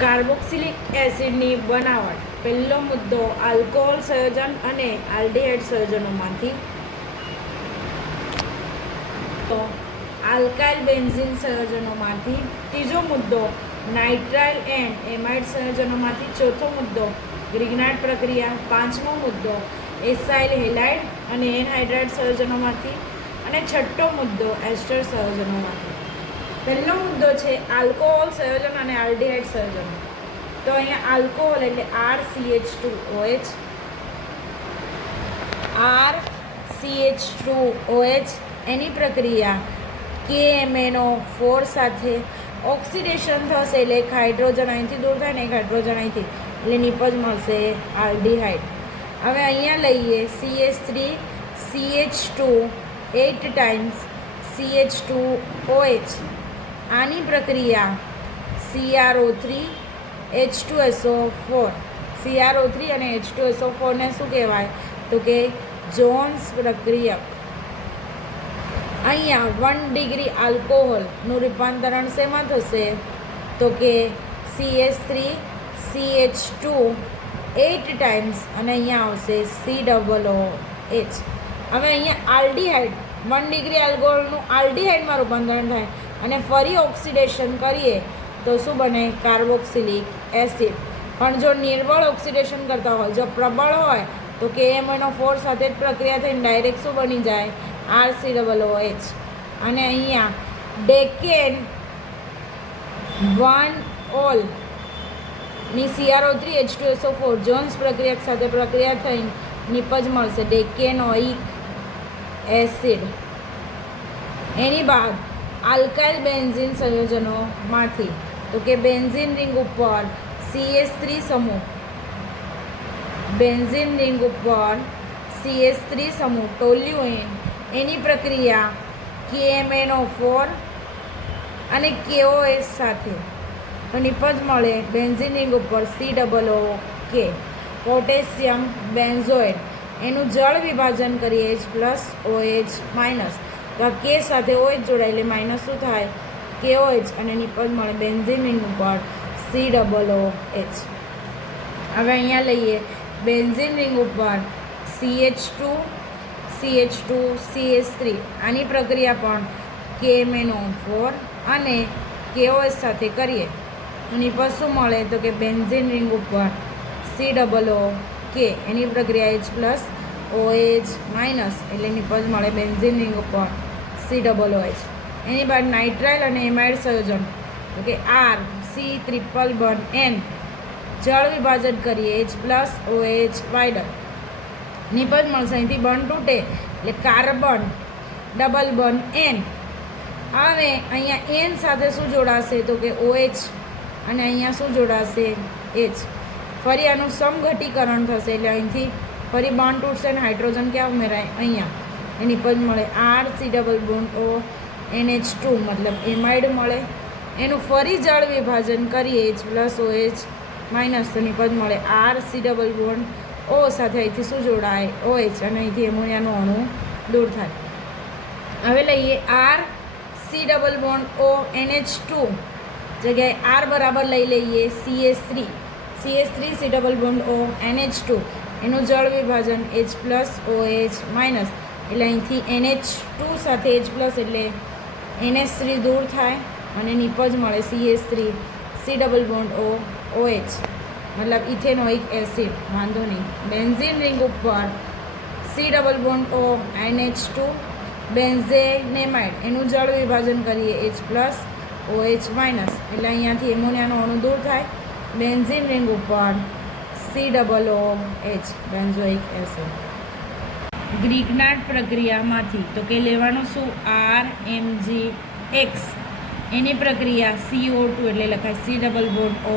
Carboxylic એસિડની બનાવટ. પહેલો મુદ્દો આલ્કોહોલ સંયોજન અને આલ્ડીહાઇડ સંયોજનોમાંથી. તો આલ્કાઇલ બેન્ઝીન સંયોજનોમાંથી. ત્રીજો મુદ્દો નાઇટ્રાઇલ એન્ડ એમાઇડ સંયોજનોમાંથી. ચોથો મુદ્દો ગ્રિગ્નાર્ડ પ્રક્રિયા. પાંચમો મુદ્દો એસાઇલ હેલાઇડ અને એનહાઇડ્રાઇડ સંયોજનોમાંથી. અને છઠ્ઠો મુદ્દો એસ્ટર સંયોજનોમાંથી. પહેલો મુદ્દો છે આલ્કોહોલ સંયોજન અને આલ્ડીહાઇડ સંયોજન. તો અહીંયા આલ્કોહોલ એટલે RCH2OH, RCH2OH એની પ્રક્રિયા KMnO4 સાથે ઓક્સિડેશન થશે એટલે એક હાઇડ્રોજન અહીંથી દૂર થાય ને એક હાઇડ્રોજન અહીંથી, એટલે નિપજ મળશે આલ્ડીહાઇડ. હવે અહીંયા લઈએ CH3CH2 8 ટાઈમ્સ CH2OH. આની પ્રક્રિયા CrO3H2SO4. CrO3 અને H2SO4 ને શું કહેવાય? તો કે જોન્સ પ્રક્રિયક. અહીંયા 1 ડિગ્રી આલ્કોહોલનું રૂપાંતરણ શેમાં થશે? તો કે CH3CH2 8 ટાઈમ્સ અને અહીંયા આવશે COOH. હવે અહીંયા આલ્ડીહાઇડ 1 ડિગ્રી આલ્કોહોલનું આલ્ડીહાઇડમાં રૂપાંતરણ થાય અને ફરી ઓક્સિડેશન કરીએ તો શું બને? Carboxylic acid. પણ જો નિર્બળ ઓક્સિડેશન કરતા હોય, જો પ્રબળ હોય તો KMnO4 સાથે જ પ્રક્રિયા થઈને ડાયરેક્ટ શું બની જાય? RCOOH. અને અહીંયા ડેકેન 1 ની CrO3H2SO4 જોન્સ પ્રક્રિયક સાથે પ્રક્રિયા થઈને નિપજ મળશે ડેકેનોઇક એસિડ. એની બાદ આલ્કાઇલ બેન્ઝીન સંયોજનોમાંથી. તો કે બેન્ઝીન રિંગ ઉપર CH3 સમૂહ, બેન્ઝીન રિંગ ઉપર CH3 સમૂહ ટોલ્યુઇન એની પ્રક્રિયા KMnO4 અને KOH સાથે. તો નિપજ મળે બેન્ઝીન રિંગ ઉપર COOK. પોટેશિયમ બેન્ઝોઇડ એનું જળ વિભાજન કરીએ H+OH-. તો K સાથે OH જોડાય એટલે માઇનસ શું થાય? KOH અને નિપજ મળે બેન્ઝીન રિંગ ઉપર COOH. હવે અહીંયા લઈએ બેન્ઝીન રિંગ ઉપર CH2CH3. આની પ્રક્રિયા પણ KMnO4 અને KOH સાથે કરીએ તો નિપજ શું મળે? તો કે બેન્ઝીન રિંગ ઉપર COOK એની પ્રક્રિયા H+OH- એટલે નિપજ મળે બેન્ઝીન રિંગ ઉપર COOH. એની બાદ નાઇટ્રાઇલ અને એમાઇડ સંયોજન. તો કે RC≡N જળ વિભાજન કરીએ H+OH-. નિપજ મળશે અહીંથી બંધ તૂટે એટલે કાર્બન ડબલ બંધ N. હવે અહીંયા N સાથે શું જોડાશે? તો કે OH અને અહીંયા શું જોડાશે? H. ફરી આનું સમઘટીકરણ થશે એટલે અહીંથી ફરી બોન્ડ તૂટશે અને હાઇડ્રોજન ક્યાં ઉમેરાય? અહીંયા. એ નિપજ મળે RC≡NH2 મતલબ એમાઇડ મળે. એનું ફરી જળ વિભાજન કરીએ H+OH- તો નિપજ મળે RC≡O સાથે અહીંથી શું જોડાય? OH અને અહીંથી એમોનિયાનું અણુ દૂર થાય. હવે લઈએ RC≡ONH2 જગ્યાએ R બરાબર લઈ લઈએ CH3 CH3C≡ONH2 એનું જળ વિભાજન H+OH- એટલે અહીંથી NH2 સાથે H+ એટલે NH3 દૂર થાય અને નિપજ મળે CH3C≡OH મતલબ ઇથેનોઇક એસિડ. વાંધો નહીં. બેન્ઝીન રિંગ ઉપર COONH2 બેન્ઝેનેમાઇડ એનું જળ વિભાજન કરીએ H+OH- એટલે અહીંયાથી એમોનિયાનું અણુ દૂર થાય. બેન્ઝીન રિંગ ઉપર COOH બેન્ઝોઇક એસિડ. ગ્રિગ્નાર્ડ પ્રક્રિયામાંથી. તો કે લેવાનું શું? RMgX એની પ્રક્રિયા CO2 એટલે લખાય COO.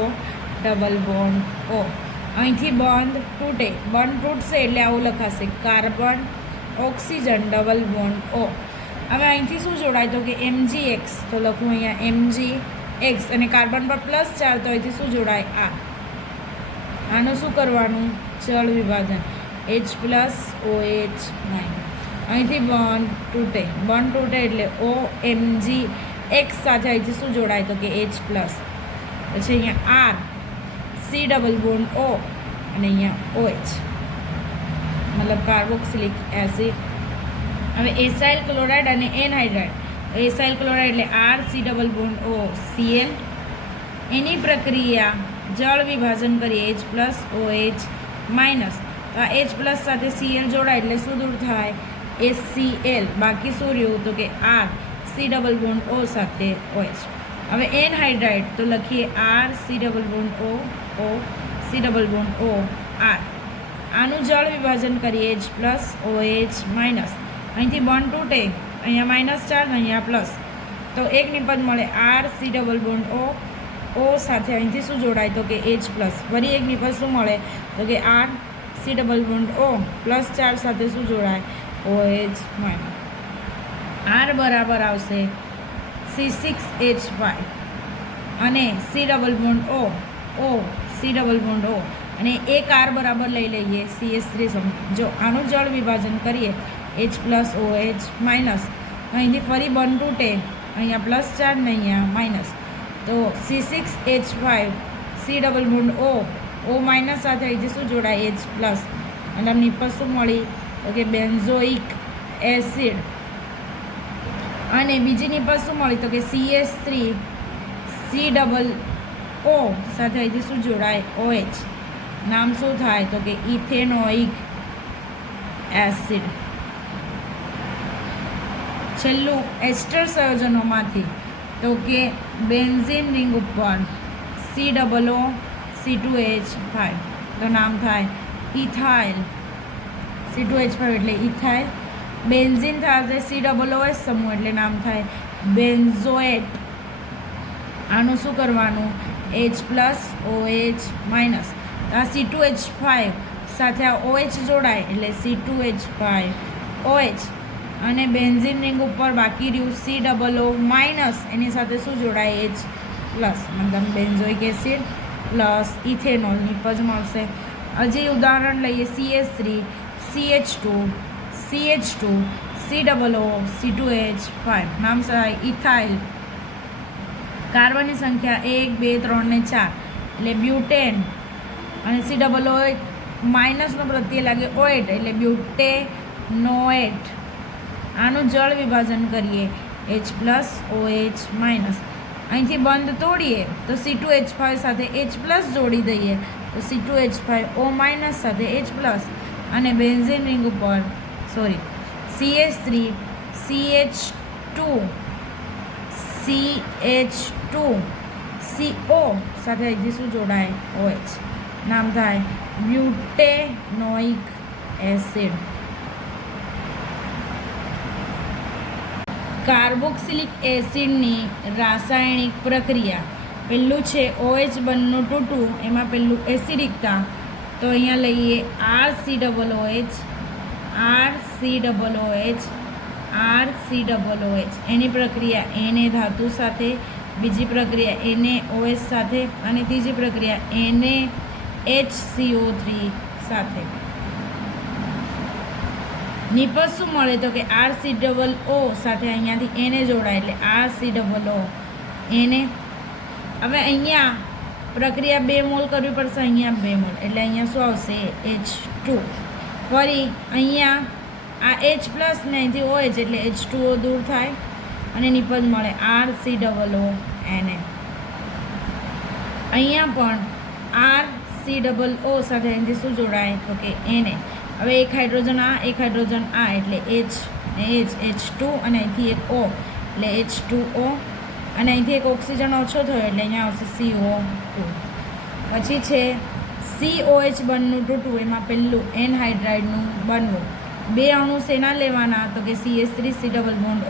અહીંથી બંધ તૂટે, બંધ તૂટશે એટલે આવું લખાશે carbon oxygen double bond O. હવે અહીંથી શું જોડાય? તો કે MgX. તો લખું અહીંયા MgX અને કાર્બન પર +4 તો અહીંથી શું જોડાય? આ. આનું શું કરવાનું? જળ વિભાજન H+OH-. અહીંથી બંધ તૂટે એટલે OMgX સાથે અહીંથી શું જોડાય? તો કે H+. પછી અહીંયા R C double bond O અને અહીંયા OH મતલબ કાર્બોક્સિલિક એસિડ. હવે એસાઇલ ક્લોરાઇડ અને એનહાઇડ્રાઇડ. એસાઇલ ક્લોરાઇડ એટલે R C double bond O Cl. એની પ્રક્રિયા જળ વિભાજન કરીએ H પ્લસ OH માઇનસ. તો આ H પ્લસ સાથે Cl જોડાય એટલે શું દૂર થાય? HCl. બાકી શું રહ્યું? તો કે R C double bond O સાથે OH. હવે એનહાઇડ્રાઇડ તો લખીએ R C double bond O C double bond O R. આનું જળ વિભાજન કરીએ H પ્લસ OH માઇનસ. અહીંથી બોન્ડ તૂટે, અહીંયા માઇનસ ચાર્જ, અહીંયા પ્લસ, તો એક નિપજ મળે R C double bond O સાથે અહીંથી શું જોડાય? તો કે H પ્લસ. વળી એક નિપજ શું મળે? તો કે R C double bond O plus charge સાથે શું જોડાય? OH minus. આર બરાબર આવશે C6H5 અને C double bond O C double bond O અને એક આર બરાબર લઈ લઈએ CH3 સમૂહ. જો આનું જળ વિભાજન કરીએ H પ્લસ OH માઇનસ, અહીંથી ફરી બોન્ડ તૂટે, અહીંયા પ્લસ ચાર્જ ને અહીંયા માઇનસ, તો C6H5 C double bond O minus સાથે અહીંથી શું જોડાય? H plus. અને નિપજ શું મળી? તો કે બેન્ઝોઇક એસિડ. અને બીજી નિપજ શું મળી? તો કે CH3 સી ડબલ ઓ સાથે અહીંથી શું જોડાય? OH. નામ શું થાય? તો કે ઇથેનોઇક એસિડ. છેલ્લું એસ્ટર સંયોજનોમાંથી તો કે બેન્ઝીન રિંગ ઉપર COO C2H5 તો નામ થાય ઇથાઇલ. C2H5 એટલે ઇથાઇલ. બેન્ઝીન થશે COOH સમૂહ એટલે નામ થાય બેન્ઝોએટ. આનું શું કરવાનું? H plus OH minus. આ C2H5 સાથે આ OH જોડાય એટલે C2H5OH. અને બેન્ઝીન રિંગ ઉપર બાકી રહ્યું COO માઇનસ, એની સાથે શું જોડાય? H પ્લસ, મતલબ બેન્ઝોઇક એસિડ પ્લસ ઇથેનોલ નિપજ મળશે. હજી ઉદાહરણ લઈએ CH3 CH2 COO C2H5 નામ સહાય ઇથાઇલ. કાર્બનની સંખ્યા 1 2 3 ને 4 એટલે બ્યુટેન. અને COO માઇનસનો પ્રત્યય લાગે OH એટલે બ્યુટેનોએટ. આનું જળ વિભાજન કરીએ H પ્લસ OH માઇનસ. અહીંથી બંધ તોડીએ તો C2H5 સાથે H પ્લસ જોડી દઈએ તો C2H5O માઇનસ સાથે H પ્લસ. અને બેન્ઝીન રિંગ ઉપર CH3 CH2 CO સાથે અહીંથી શું જોડાય? OH. નામ થાય બ્યુટેનોઇક એસિડ. કાર્બોક્સિલિક એસિડની રાસાયણિક પ્રક્રિયા. પહેલું છે OH બંધનું તૂટવું, એમાં પહેલું એસિડિકતા. તો અહીંયા લઈએ RCOOH. એની પ્રક્રિયા Na ધાતુ સાથે, બીજી પ્રક્રિયા NaOH સાથે અને ત્રીજી પ્રક્રિયા NaHCO3 સાથે. નિપજ શું મળે? તો કે RCOO સાથે અહીંયાથી Na જોડાય એટલે RCOO Na. હવે અહીંયા પ્રક્રિયા 2 મોલ કરવી પડશે, અહીંયા 2 મોલ એટલે અહીંયા શું આવશે? H2. ફરી અહીંયા આ H પ્લસ ને અહીંથી OH એટલે H2O દૂર થાય અને નિપજ મળે RCOO Na. અહીંયા પણ RCOO સાથે અહીંથી શું જોડાય? તો કે Na. હવે એક હાઇડ્રોજન આ એટલે H H2 અને અહીંથી એક O એટલે H2O. અને અહીંથી એક ઓક્સિજન ઓછો થયો એટલે અહીંયા આવશે CO2. પછી છે COH બંધનું તૂટવું, એમાં પહેલું એનહાઇડ્રાઇડનું બનવું. 2 અણુ શેના લેવાના? તો કે CH3 C double bond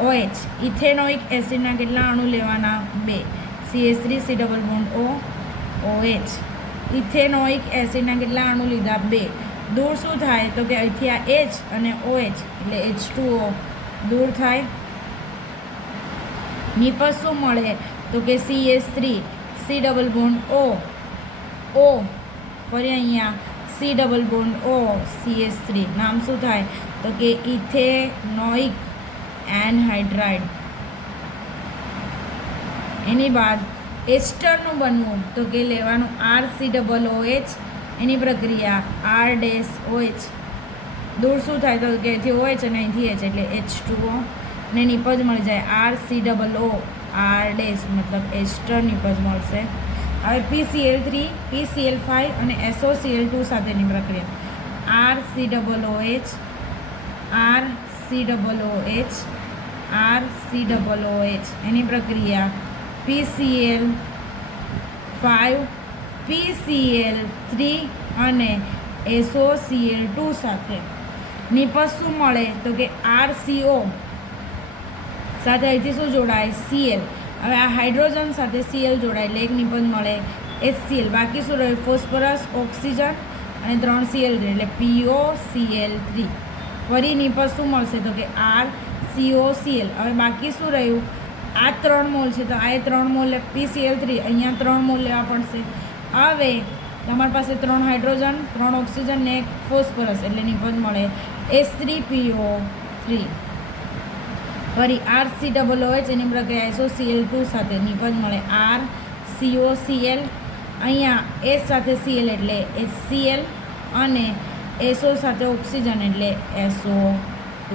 OH. Ethanoic એસિડના કેટલા અણુ લેવાના? 2. CH3 C double bond OH. Ethanoic એસિડના કેટલા અણુ લીધા? 2. દૂર શું થાય? તો કે અહીંથી આ H અને OH એટલે H2O દૂર થાય. નિપજ શું મળે? તો કે CH3 C double bond O ફરી અહીંયા C double bond O CH3 નામ શું થાય? તો કે ઇથેનોઇક એનહાઇડ્રાઇડ. એની બાદ એસ્ટરનું બનવું તો કે લેવાનું RCOOH, એની પ્રક્રિયા R-OH. દૂર શું થાય તો કે અહીંથી OH અને અહીંથી H એટલે H2O, અને નિપજ મળી જાય RCOO R- મતલબ એસ્ટર નિપજ મળશે. હવે PCl3, PCl5 અને SOCl2 સાથેની પ્રક્રિયા RCOOH, RCOOH, RCOOH, એની પ્રક્રિયા PCl5, PCl3 અને SOCl2 સાથે. નિપજ શું મળે તો કે RCO સાથે અહીંથી શું જોડાય Cl. હવે આ હાઇડ્રોજન સાથે Cl જોડાય એટલે એક નિપજ મળે HCl. બાકી શું રહ્યું? ફોસ્ફરસ, ઓક્સિજન અને 3 Cl એટલે POCl3. ફરી નિપજ શું મળશે તો કે RCOCl. હવે બાકી શું રહ્યું? આ 3 મોલ છે તો આ 3 મોલ PCl3, અહીંયા 3 મોલ લેવા પડશે. હવે તમારી પાસે 3 હાઇડ્રોજન, 3 ઓક્સિજન ને 1 ફોસ્ફરસ એટલે નિપજ મળે H3PO3. ફરી RCOOH, એની પ્રક્રિયા SOCl2 સાથે નિપજ મળે RCOCl. અહીંયા H સાથે Cl એટલે HCl અને SO સાથે ઓક્સિજન એટલે SO2.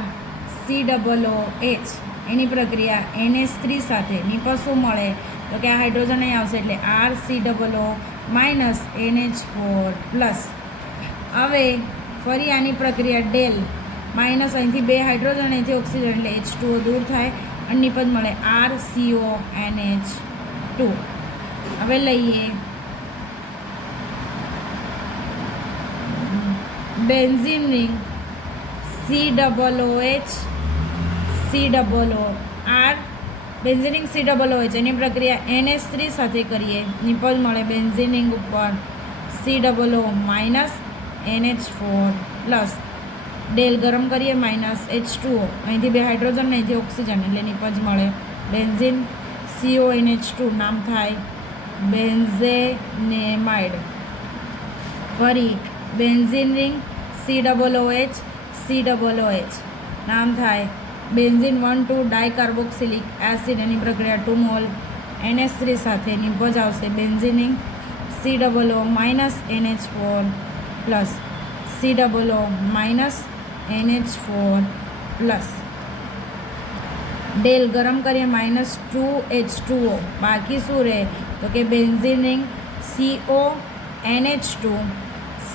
RCOOH, એની પ્રક્રિયા NH3 સાથે નિપજ શું મળે તો કે આ હાઇડ્રોજન અહીં આવશે એટલે RCOO -NH4+. હવે ફરી આની પ્રક્રિયા ડેલ માઇનસ અહીંથી 2 હાઇડ્રોજન અહીંથી ઓક્સિજન એટલે H2O દૂર થાય અને નિપજ મળે RCONH2. હવે લઈએ benzene ring COOH, COOR. Benzene ring COOH, એની પ્રક્રિયા NH3 સાથે કરીએ નિપજ મળે બેન્ઝીન રિંગ ઉપર COO -NH4+. ડેલ ગરમ કરીએ -H2O, અહીંથી 2 હાઇડ્રોજન અહીંથી ઓક્સિજન એટલે નિપજ મળે બેન્ઝીન CONH2, નામ થાય બેન્ઝેનેમાઇડ. ફરી બેન્ઝીન રિંગ COOH, COOH, નામ થાય બેન્ઝીન 1,2 ડાયકાર્બોક્સિલિક એસિડ, એની પ્રક્રિયા 2 મોલ NH3 સાથે નિપજ આવશે benzene ring COO -NH4+, COO -NH4+. Del ગરમ કરીએ -2H2O, બાકી શું રહે તો કે benzene ring CONH2,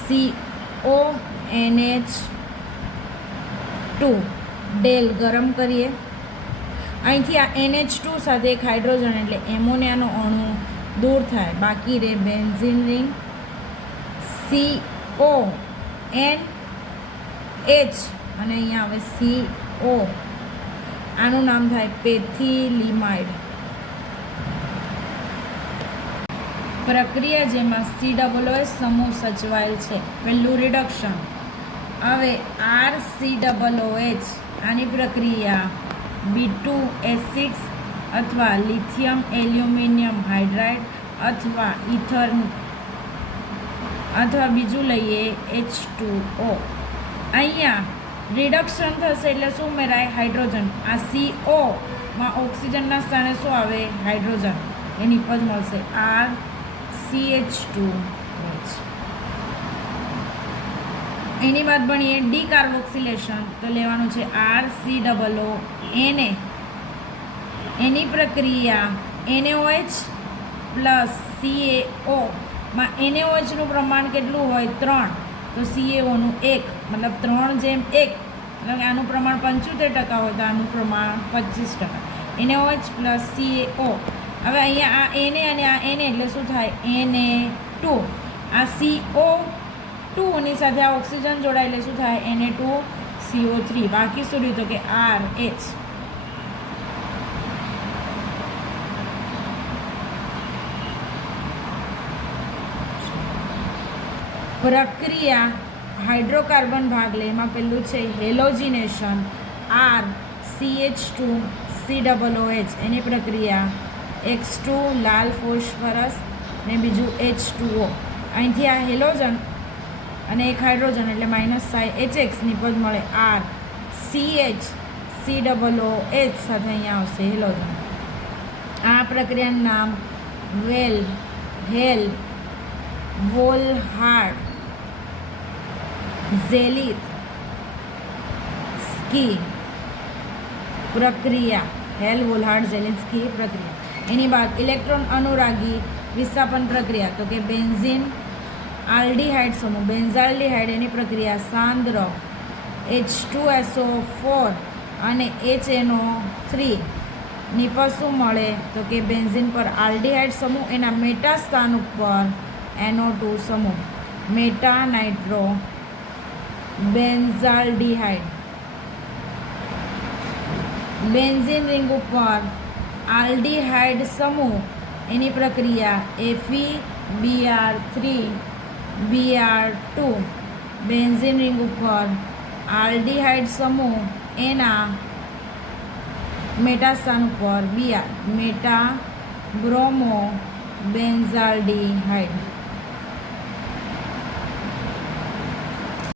CONH2. Del ગરમ કરીએ, અહીંથી આ NH2 સાથે એક હાઇડ્રોજન એટલે એમોનિયાનો અણુ દૂર થાય. બાકી રહે બેન્ઝીન રિંગ CONH અને અહીંયા આવે CO, આનું નામ થાય પેથિલિમાઇડ. પ્રક્રિયા જેમાં COOH સમૂહ સચવાયેલ છે. પહેલું રિડક્શન. હવે RCOOH, આની પ્રક્રિયા B2H6 અથવા લિથિયમ એલ્યુમિનિયમ હાઇડ્રાઇડ અથવા ઇથર અથવા બીજું લઈએ H2O. અહીંયા રિડક્શન થશે એટલે શું ઉમેરાય? હાઇડ્રોજન. આ CO માં ઓક્સિજનના સ્થાને શું આવે? હાઇડ્રોજન. એ નિપજ મળશે RCH2OH. એની વાત ભણીએ ડીકાર્બોક્સિલેશન તો લેવાનું છે RCOO Na, એની પ્રક્રિયા NaOH પ્લસ CaO માં NaOHનું પ્રમાણ કેટલું હોય? 3, તો CaOનું 1, મતલબ 3:1, મતલબ આનું પ્રમાણ 75% હોય તો આનું પ્રમાણ 25%. NaOH plus CaO. હવે અહીંયા આ Na અને આ Na એટલે શું થાય? Na2. આ CO2 ની સાથે આ ઓક્સિજન જોડાય એટલે શું થાય? Na2CO3. બાકી શું રહ્યું તો કે RH. પ્રક્રિયા હાઇડ્રોકાર્બન ભાગ લે. એમાં પહેલું છે હેલોજિનેશન RCH2COOH, એની પ્રક્રિયા X2 લાલ ફોસ્ફરસ ને બીજું H2O. અહીંથી આ હેલોજન અને એક હાઇડ્રોજન એટલે -HX નિપજ મળે RCH COOH સાથે અહીંયા આવશે હેલોજન. આ પ્રક્રિયાનું નામ હેલ વોલહાર્ડ ઝેલિન્સ્કી પ્રક્રિયા. હેલ વોલહાર્ડ ઝેલિન્સ્કી પ્રક્રિયા. એની બાદ ઇલેક્ટ્રોન અનુરાગી વિસ્થાપન પ્રક્રિયા, તો કે બેન્ઝીન આલ્ડીહાઇડ સમૂહ બેન્ઝાલ્ડીહાઇડ એની પ્રક્રિયા સાંદ્ર H2SO4 અને HNO3 ની પર શું મળે, તો કે બેન્ઝીન પર આલ્ડીહાઇડ સમૂહ, એના મેટા સ્થાન ઉપર NO2 સમૂહ, મેટા નાઇટ્રો બેન્ઝાલ્ડીહાઇડ. બેન્ઝીન રિંગ ઉપર આલ્ડીહાઇડ સમૂહ એની પ્રક્રિયા FeBr3Br2. બેન્ઝીન રિંગ ઉપર આલ્ડીહાઇડ સમૂહ એના મેટા સ્થાન ઉપર Br, મેટા બ્રોમો બેન્ઝાલ્ડીહાઇડ.